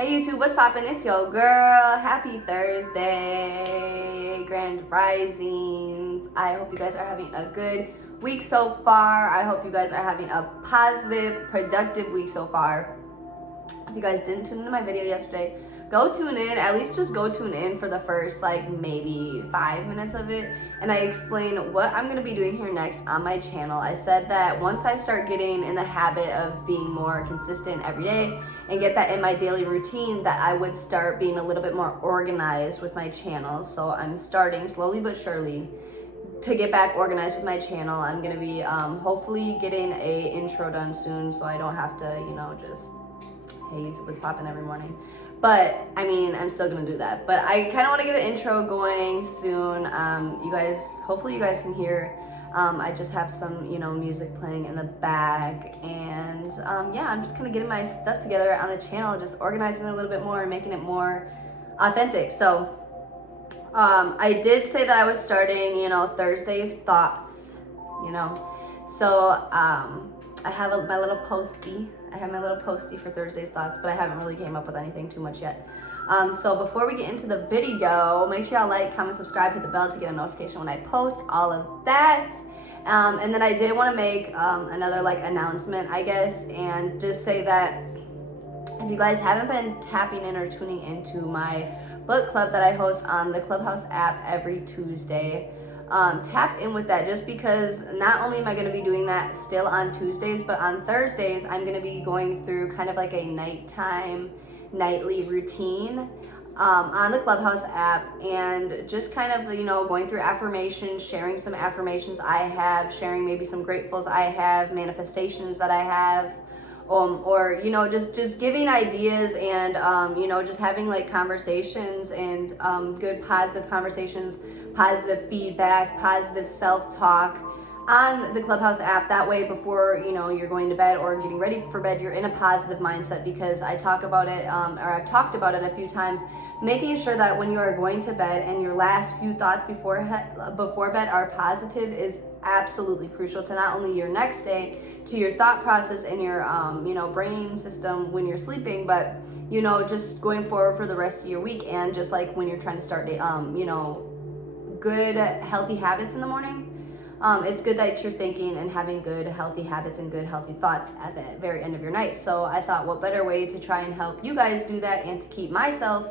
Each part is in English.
Hey YouTube, what's poppin'? It's your girl. Happy Thursday, grand risings. I hope you guys are having a good week so far. I hope you guys are having a positive, productive week so far. If you guys didn't tune into my video yesterday, go tune in. At least just go tune in for the first maybe 5 minutes of it. And I explain what I'm gonna be doing here next on my channel. I said that once I start getting in the habit of being more consistent every day and get that in my daily routine, that I would start being a little bit more organized with my channel. So I'm starting slowly but surely to get back organized with my channel. I'm gonna be hopefully getting a intro done soon, so I don't have to, just, hey, YouTube was popping every morning. But I mean, I'm still gonna do that. But I kind of want to get an intro going soon. Hopefully you guys can hear. I just have some, music playing in the back, and I'm just kind of getting my stuff together on the channel, just organizing it a little bit more and making it more authentic. So I did say that I was starting, Thursday's thoughts, So I have my little postie. I have my little postie for Thursday's thoughts, but I haven't really came up with anything too much yet. So before we get into the video, make sure y'all like, comment, subscribe, hit the bell to get a notification when I post, all of that. And then I did want to make another announcement, I guess, and just say that if you guys haven't been tapping in or tuning into my book club that I host on the Clubhouse app every Tuesday, tap in with that, just because not only am I going to be doing that still on Tuesdays, but on Thursdays I'm going to be going through kind of like a nightly routine on the Clubhouse app, and just kind of going through affirmations, sharing some affirmations I have, sharing maybe some gratefuls I have, manifestations that I have, or just giving ideas, and just having conversations and good positive conversations, positive feedback, positive self-talk on the Clubhouse app. That way, before you're going to bed or getting ready for bed, you're in a positive mindset, because I talk about it, or I've talked about it a few times, making sure that when you are going to bed and your last few thoughts before bed are positive is absolutely crucial to not only your next day, to your thought process and your brain system when you're sleeping, but just going forward for the rest of your week, and just when you're trying to start good healthy habits in the morning. It's good that you're thinking and having good healthy habits and good healthy thoughts at the very end of your night. So I thought, what better way to try and help you guys do that, and to keep myself,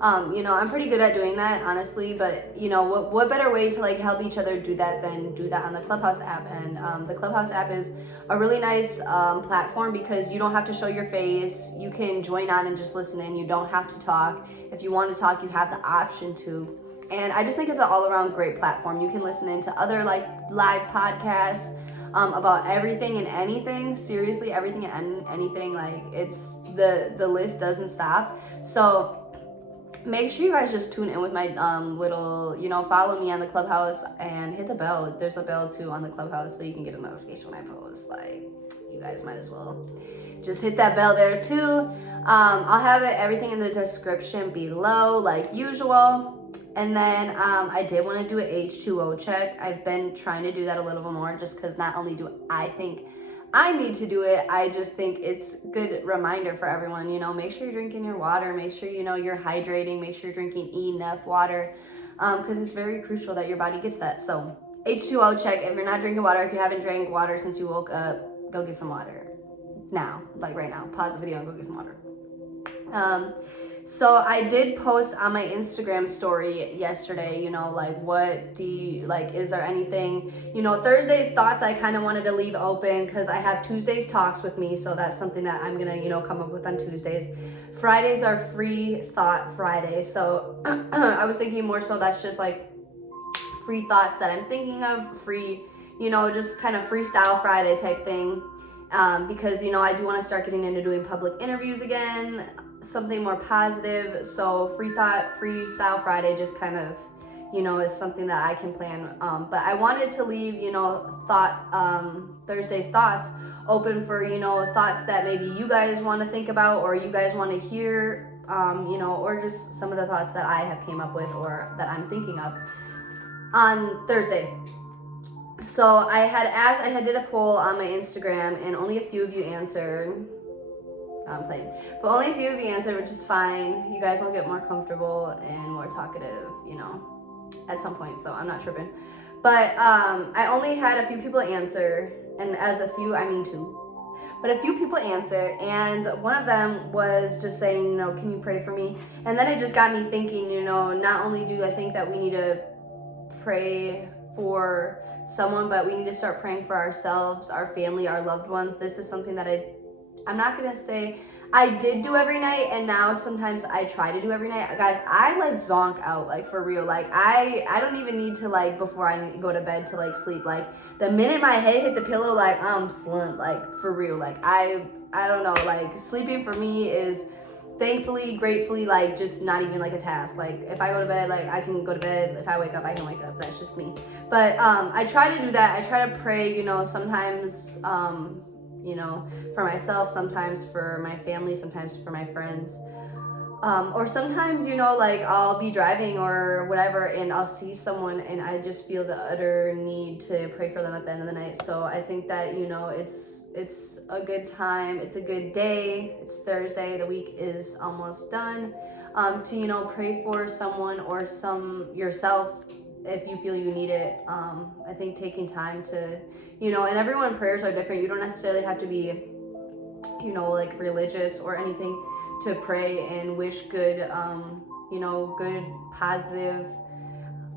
I'm pretty good at doing that, honestly, but what better way to help each other do that than do that on the Clubhouse app. And the Clubhouse app is a really nice platform, because you don't have to show your face. You can join on and just listen in. You don't have to talk. If you want to talk, you have the option to. And I just think it's an all-around great platform. You can listen into other live podcasts about everything and anything. Seriously, everything and anything. It's the list doesn't stop. So make sure you guys just tune in with my little, follow me on the Clubhouse and hit the bell. There's a bell too on the Clubhouse, so you can get a notification when I post. You guys might as well just hit that bell there too. I'll have everything in the description below, like usual. And then I did want to do an H2O check. I've been trying to do that a little bit more, just because not only do I think I need to do it, I just think it's a good reminder for everyone. Make sure you're drinking your water. Make sure you're hydrating. Make sure you're drinking enough water, because it's very crucial that your body gets that. So H2O check. If you're not drinking water, if you haven't drank water since you woke up, go get some water now, right now. Pause the video and go get some water. So I did post on my Instagram story yesterday, what do you, is there anything, Thursday's thoughts I kind of wanted to leave open, because I have Tuesday's talks with me, so that's something that I'm going to, come up with on Tuesdays. Fridays are free thought Fridays, so I was thinking more so that's just free thoughts that I'm thinking of, free, just kind of freestyle Friday type thing, because, I do want to start getting into doing public interviews again, something more positive. So free thought, freestyle Friday just kind of, is something that I can plan. But I wanted to leave, Thursday's thoughts open for, thoughts that maybe you guys want to think about, or you guys want to hear, or just some of the thoughts that I have came up with, or that I'm thinking of on Thursday. So I had did a poll on my Instagram, and only a few of you answered. I'm playing. But only a few of you answered, which is fine. You guys will get more comfortable and more talkative, you know, at some point. So I'm not tripping. But I only had a few people answer. And as a few, I mean two. But a few people answered. And one of them was just saying, you know, can you pray for me? And then it just got me thinking, you know, not only do I think that we need to pray for someone, but we need to start praying for ourselves, our family, our loved ones. This is something that I'm not gonna say I did do every night, and now sometimes I try to do every night. Guys, I like zonk out, like for real. Like I don't even need to, like, before I go to bed to like sleep. Like the minute my head hit the pillow, like I'm slumped, like for real. Like I don't know, like sleeping for me is thankfully, gratefully, like just not even like a task. Like if I go to bed, like I can go to bed. If I wake up, I can wake up. That's just me. But I try to do that. I try to pray, you know, sometimes you know, for myself, sometimes for my family, sometimes for my friends. Or sometimes, you know, like I'll be driving or whatever and I'll see someone and I just feel the utter need to pray for them at the end of the night. So I think that, you know, it's a good time. It's a good day. It's Thursday. The week is almost done. To, you know, pray for someone or yourself if you feel you need it. I think taking time to, you know, and everyone's prayers are different. You don't necessarily have to be, you know, like religious or anything to pray and wish good, you know, good, positive,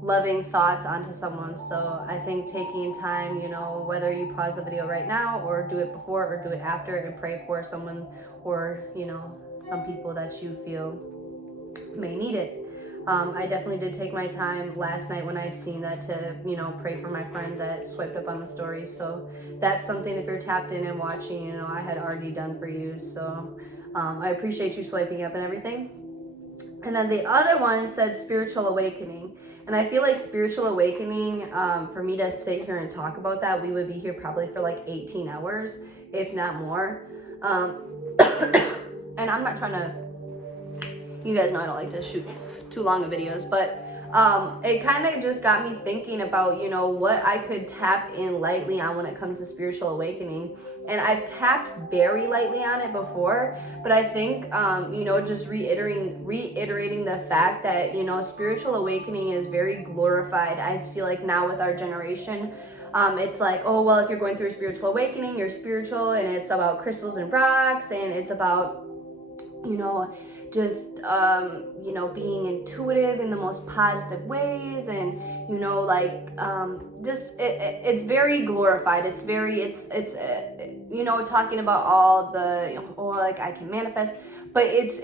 loving thoughts onto someone. So I think taking time, you know, whether you pause the video right now or do it before or do it after and pray for someone or, you know, some people that you feel may need it. I definitely did take my time last night when I seen that to, you know, pray for my friend that swiped up on the story. So that's something, if you're tapped in and watching, you know, I had already done for you. So I appreciate you swiping up and everything. And then the other one said spiritual awakening. And I feel like spiritual awakening, for me to sit here and talk about that, we would be here probably for like 18 hours, if not more. And I'm not trying to, you guys know I don't like to shoot too long of videos, but it kind of just got me thinking about, you know, what I could tap in lightly on when it comes to spiritual awakening. And I've tapped very lightly on it before, but I think, you know, just reiterating the fact that, you know, spiritual awakening is very glorified. I feel like now with our generation, it's like, oh, well, if you're going through a spiritual awakening, you're spiritual, and it's about crystals and rocks, and it's about, you know, just, you know, being intuitive in the most positive ways, and, you know, like, just, it's very glorified. It's you know, talking about all the, you know, oh, like I can manifest, but it's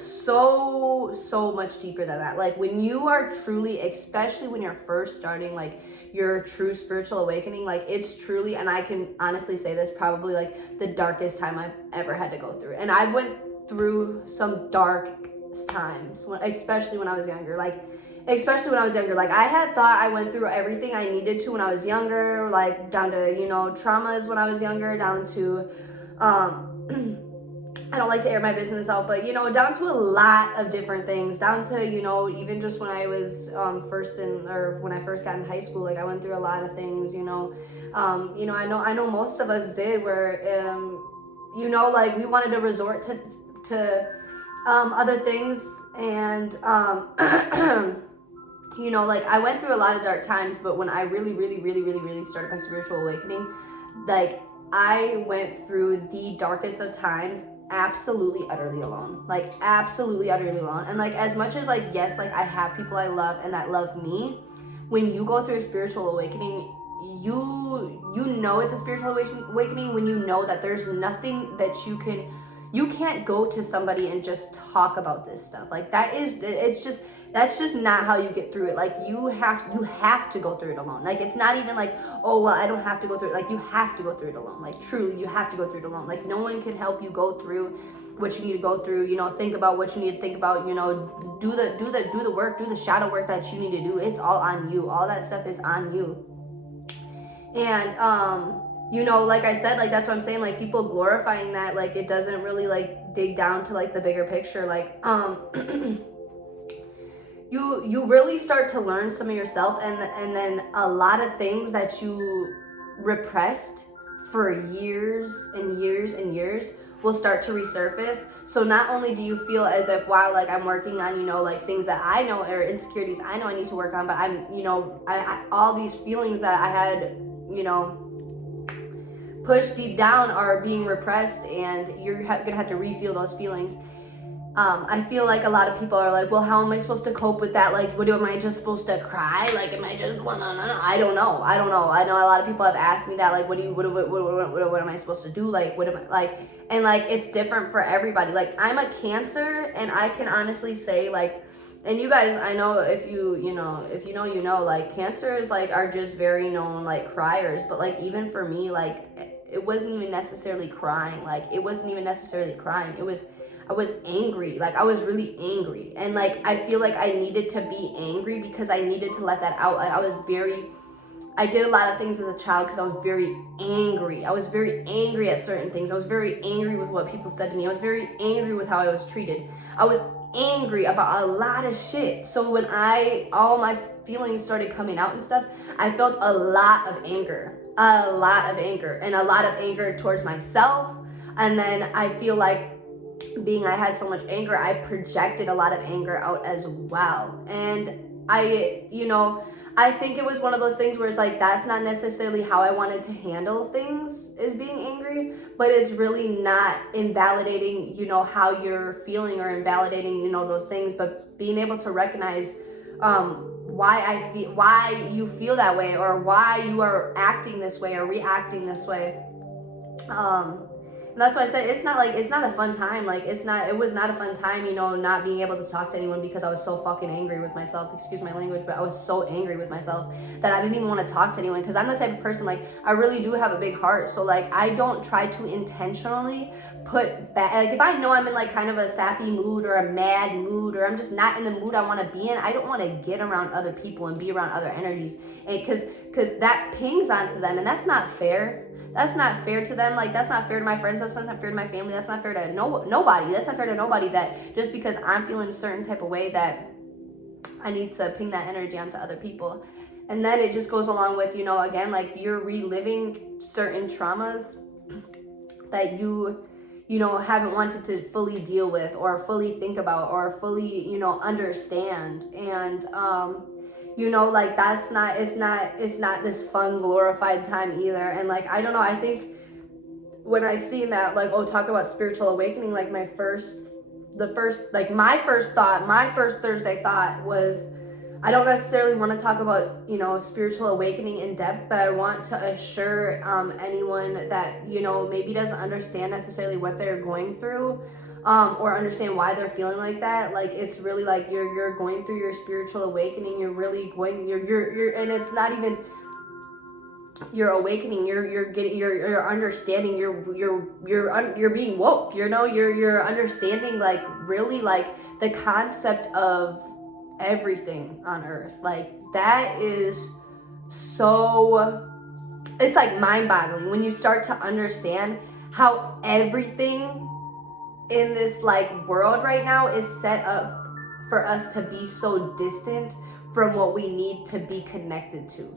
so much deeper than that. Like when you are truly, especially when you're first starting, like your true spiritual awakening, like it's truly, and I can honestly say this, probably like the darkest time I've ever had to go through. And I went through some dark times, especially when I was younger. Like I had thought I went through everything I needed to when I was younger, like down to, you know, traumas when I was younger, down to I don't like to air my business out, but, you know, down to a lot of different things, down to, you know, even just when I was when I first got in high school, like I went through a lot of things, you know. You know, I know most of us did, where you know, like we wanted to resort to other things, and you know, like I went through a lot of dark times, but when I really started my spiritual awakening, like I went through the darkest of times absolutely utterly alone. Like absolutely utterly alone. And like as much as like, yes, like I have people I love and that love me, when you go through a spiritual awakening, you know it's a spiritual awakening when you know that there's nothing that you can't go to somebody and just talk about this stuff. Like that's just not how you get through it. Like you have to go through it alone. Like it's not even like, oh well, I don't have to go through it. Like you have to go through it alone. Like truly, you have to go through it alone. Like no one can help you go through what you need to go through. You know, think about what you need to think about. You know, do the work, do the shadow work that you need to do. It's all on you. All that stuff is on you. And you know, like I said, like that's what I'm saying. Like people glorifying that, like it doesn't really like dig down to like the bigger picture. Like you really start to learn some of yourself, and then a lot of things that you repressed for years and years and years will start to resurface. So not only do you feel as if, wow, like I'm working on, you know, like things that I know or insecurities I know I need to work on, but I'm, you know, I all these feelings that I had, you know, pushed deep down are being repressed, and you're gonna have to refeel those feelings. I feel like a lot of people are like, well, how am I supposed to cope with that? Like, am I just supposed to cry? Like, am I just, I don't know. I know a lot of people have asked me that, like, what am I supposed to do? Like, what am I, like, and like, it's different for everybody. Like, I'm a Cancer, and I can honestly say, like, and you guys, I know if you know, like, Cancers, like, are just very known, like, criers, but, like, even for me, like, it wasn't even necessarily crying. Like, it wasn't even necessarily crying. I was angry. Like, I was really angry. And, like, I feel like I needed to be angry because I needed to let that out. Like, I did a lot of things as a child because I was very angry. I was very angry at certain things. I was very angry with what people said to me. I was very angry with how I was treated. I was angry about a lot of shit. So when all my feelings started coming out and stuff, I felt a lot of anger, and a lot of anger towards myself. And then I feel like I had so much anger, I projected a lot of anger out as well. And I think it was one of those things where it's like, that's not necessarily how I wanted to handle things, is being angry, but it's really not invalidating, you know, how you're feeling or invalidating, you know, those things, but being able to recognize why you feel that way, or why you are acting this way or reacting this way. And that's why I said it's not a fun time. Like, it was not a fun time, you know, not being able to talk to anyone because I was so fucking angry with myself. Excuse my language, but I was so angry with myself that I didn't even want to talk to anyone, because I'm the type of person, like, I really do have a big heart. So, like, I don't try to intentionally put back, like, if I know I'm in, like, kind of a sappy mood or a mad mood, or I'm just not in the mood I want to be in, I don't want to get around other people and be around other energies, and because that pings onto them, and that's not fair. That's not fair to them. Like, that's not fair to my friends. That's not fair to my family. That's not fair to nobody. That's not fair to nobody, that just because I'm feeling a certain type of way that I need to ping that energy onto other people. And then it just goes along with, you know, again, like, you're reliving certain traumas that you know, haven't wanted to fully deal with or fully think about or fully, you know, understand. And, you know, like, it's not this fun, glorified time either. And, like, I don't know, I think when I see that, like, oh, talk about spiritual awakening, like, my first Thursday thought was, I don't necessarily want to talk about, you know, spiritual awakening in depth, but I want to assure anyone that, you know, maybe doesn't understand necessarily what they're going through, or understand why they're feeling like that. Like, it's really like you're going through your spiritual awakening. You're really going, you're and it's not even your awakening. You're getting, you're understanding. You're being woke. You know, you're understanding, like, really, like, the concept of everything on earth. Like, that is so, it's like mind-boggling when you start to understand how everything in this, like, world right now is set up for us to be so distant from what we need to be connected to.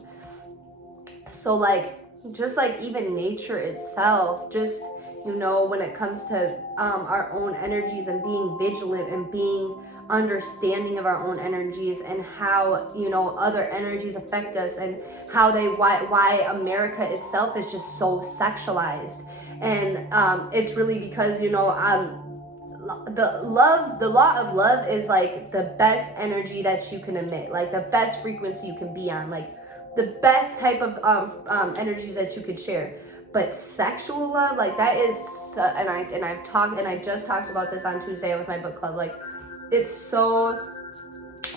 So, like, just like even nature itself, just, you know, when it comes to our own energies and being vigilant and being understanding of our own energies and how, you know, other energies affect us, and how why America itself is just so sexualized. And it's really because, you know, the law of love is, like, the best energy that you can emit, like, the best frequency you can be on, like, the best type of energies that you could share. But sexual love, like, that is, and I just talked about this on Tuesday with my book club, like, it's so,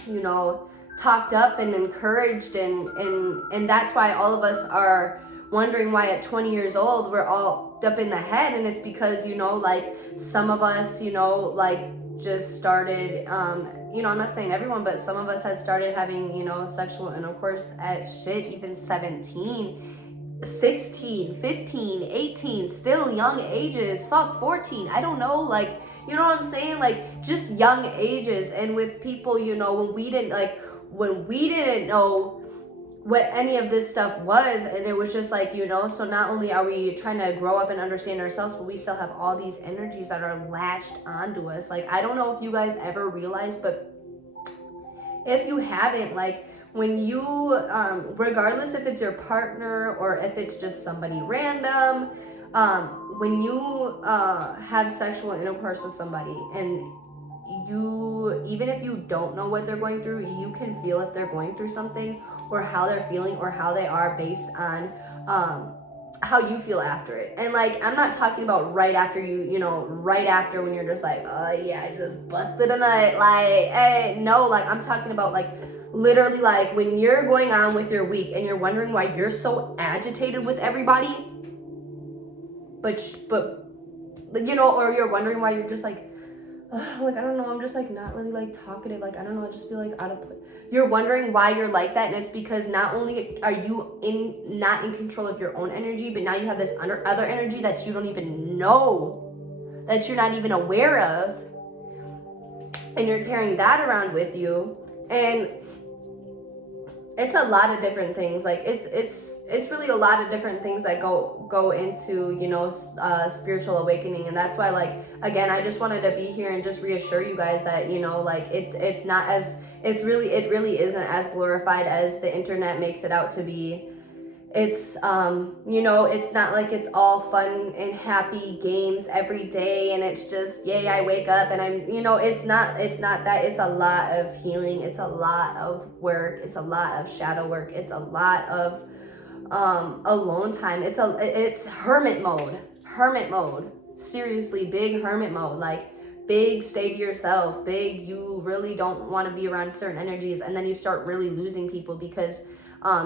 you know, talked up and encouraged, and that's why all of us are wondering why at 20 years old we're all up in the head. And it's because, you know, like, some of us, you know, like, just started, you know, I'm not saying everyone, but some of us had started having, you know, sexual intercourse at even 17, 16, 15, 18, still young ages, 14, I don't know, like, you know what I'm saying, like, just young ages. And with people, you know, when we didn't know what any of this stuff was. And it was just like, you know, so not only are we trying to grow up and understand ourselves, but we still have all these energies that are latched onto us. Like, I don't know if you guys ever realized, but if you haven't, like, when you regardless if it's your partner or if it's just somebody random, when you have sexual intercourse with somebody, and you, even if you don't know what they're going through, you can feel if they're going through something or how they're feeling or how they are based on how you feel after it. And like, I'm not talking about right after you know, right after when you're just like, oh yeah, I just busted a nut, like, hey, no, like, I'm talking about like literally like when you're going on with your week and you're wondering why you're so agitated with everybody, but you know, or you're wondering why you're just like, like, I don't know, I'm just like not really like talkative, like, I don't know, I just feel like out of place. You're wondering why you're like that, and it's because not only are you not in control of your own energy, but now you have this other energy that you don't even know, that you're not even aware of, and you're carrying that around with you. And it's a lot of different things. Like, it's really a lot of different things that go into, you know, spiritual awakening. And that's why, like, again, I just wanted to be here and just reassure you guys that, you know, like, it's not as, it really isn't as glorified as the internet makes it out to be. It's you know, it's not like it's all fun and happy games every day and it's just, yay, I wake up and I'm, you know, it's not that. It's a lot of healing, it's a lot of work, it's a lot of shadow work, it's a lot of alone time. It's hermit mode, seriously, big hermit mode, like big stay to yourself, big you really don't want to be around certain energies, and then you start really losing people because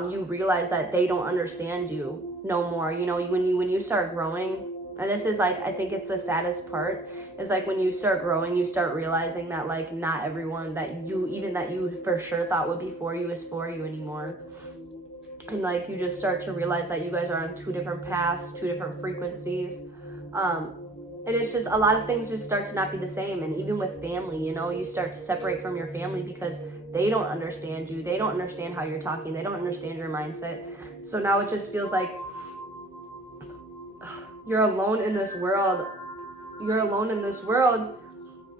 you realize that they don't understand you no more. You know, when you start growing, and this is like, I think it's the saddest part, is like when you start growing, you start realizing that like not everyone that you for sure thought would be for you is for you anymore. And like, you just start to realize that you guys are on two different paths, two different frequencies. And it's just, a lot of things just start to not be the same. And even with family, you know, you start to separate from your family because they don't understand you. They don't understand how you're talking. They don't understand your mindset. So now it just feels like you're alone in this world. You're alone in this world,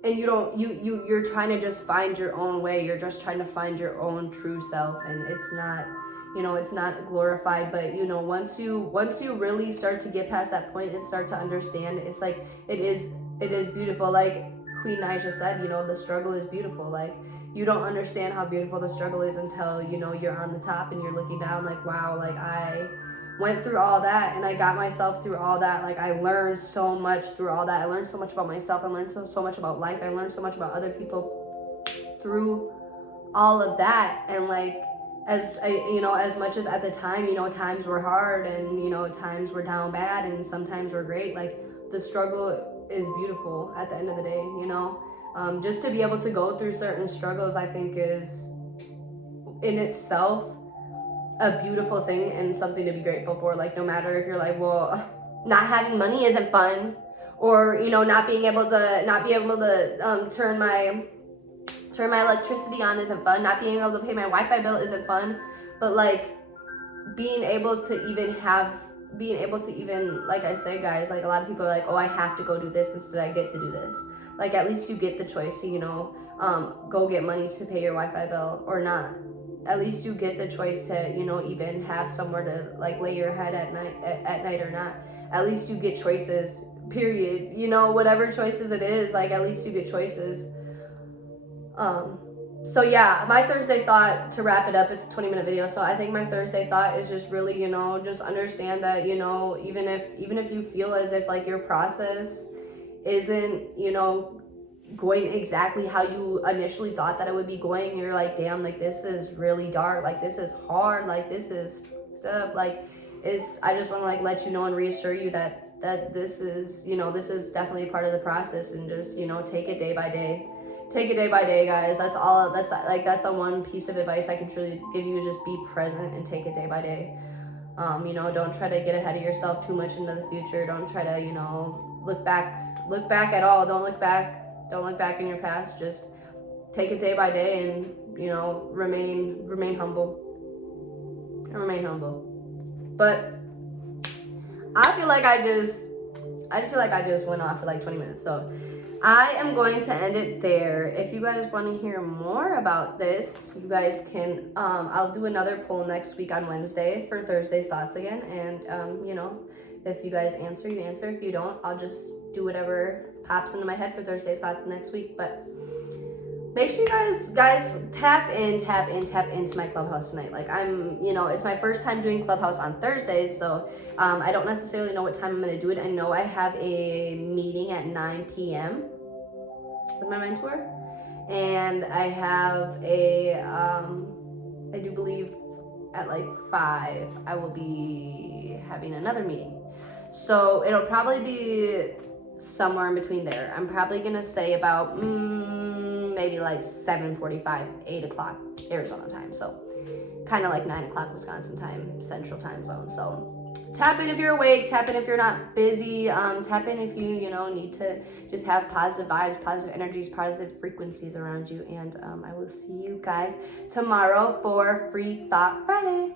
and you're trying to just find your own way. You're just trying to find your own true self, and it's not, you know, it's not glorified. But you know, once you really start to get past that point and start to understand, it's like it is beautiful. Like Queen Naija said, you know, the struggle is beautiful. Like, you don't understand how beautiful the struggle is until, you know, you're on the top and you're looking down like, wow, like I went through all that and I got myself through all that. Like, I learned so much through all that. I learned so much about myself. I learned so much about life. I learned so much about other people through all of that. And like, you know, as much as at the time, you know, times were hard and, you know, times were down bad and sometimes were great, like the struggle is beautiful at the end of the day, you know. Just to be able to go through certain struggles, I think is in itself a beautiful thing and something to be grateful for. Like, no matter if you're like, well, not having money isn't fun, or, you know, not being able to turn my electricity on isn't fun, not being able to pay my Wi-Fi bill isn't fun, but like being able to even, like I say, guys, like a lot of people are like, oh, I have to go do this instead I get to do this. Like, at least you get the choice to, you know, go get money to pay your Wi-Fi bill or not. At least you get the choice to, you know, even have somewhere to like lay your head at night or not. At least you get choices, period. You know, whatever choices it is, like at least you get choices. So yeah, my Thursday thought, to wrap it up, it's a 20-minute video, so I think my Thursday thought is just really, you know, just understand that, you know, even if you feel as if like your process isn't, you know, going exactly how you initially thought that it would be going, you're like, damn, like this is really dark, like this is hard, like this is stuff, like I just want to like let you know and reassure you that this is, you know, this is definitely part of the process, and just, you know, take it day by day. Take it day by day, guys. That's all. That's the one piece of advice I can truly give you, is just be present and take it day by day. You know, don't try to get ahead of yourself too much into the future. Don't try to, you know, look back at all. Don't look back in your past. Just take it day by day and, you know, remain humble. and remain humble. But I feel like I just went off for like 20 minutes. So I am going to end it there. If you guys want to hear more about this, you guys can, I'll do another poll next week on Wednesday for Thursday's thoughts again. And, if you guys answer, you answer. If you don't, I'll just do whatever pops into my head for Thursday's thoughts next week. But make sure you guys tap into my Clubhouse tonight. Like it's my first time doing Clubhouse on Thursdays, so I don't necessarily know what time I'm gonna do it. I know I have a meeting at 9 p.m. with my mentor, and I have I do believe at like 5, I will be having another meeting. So it'll probably be somewhere in between there. I'm probably gonna say about maybe like 7:45, 8 o'clock Arizona time. So kind of like 9 o'clock Wisconsin time, Central time zone. So tap in if you're awake, tap in if you're not busy, tap in if you need to just have positive vibes, positive energies, positive frequencies around you. And I will see you guys tomorrow for Free Thought Friday.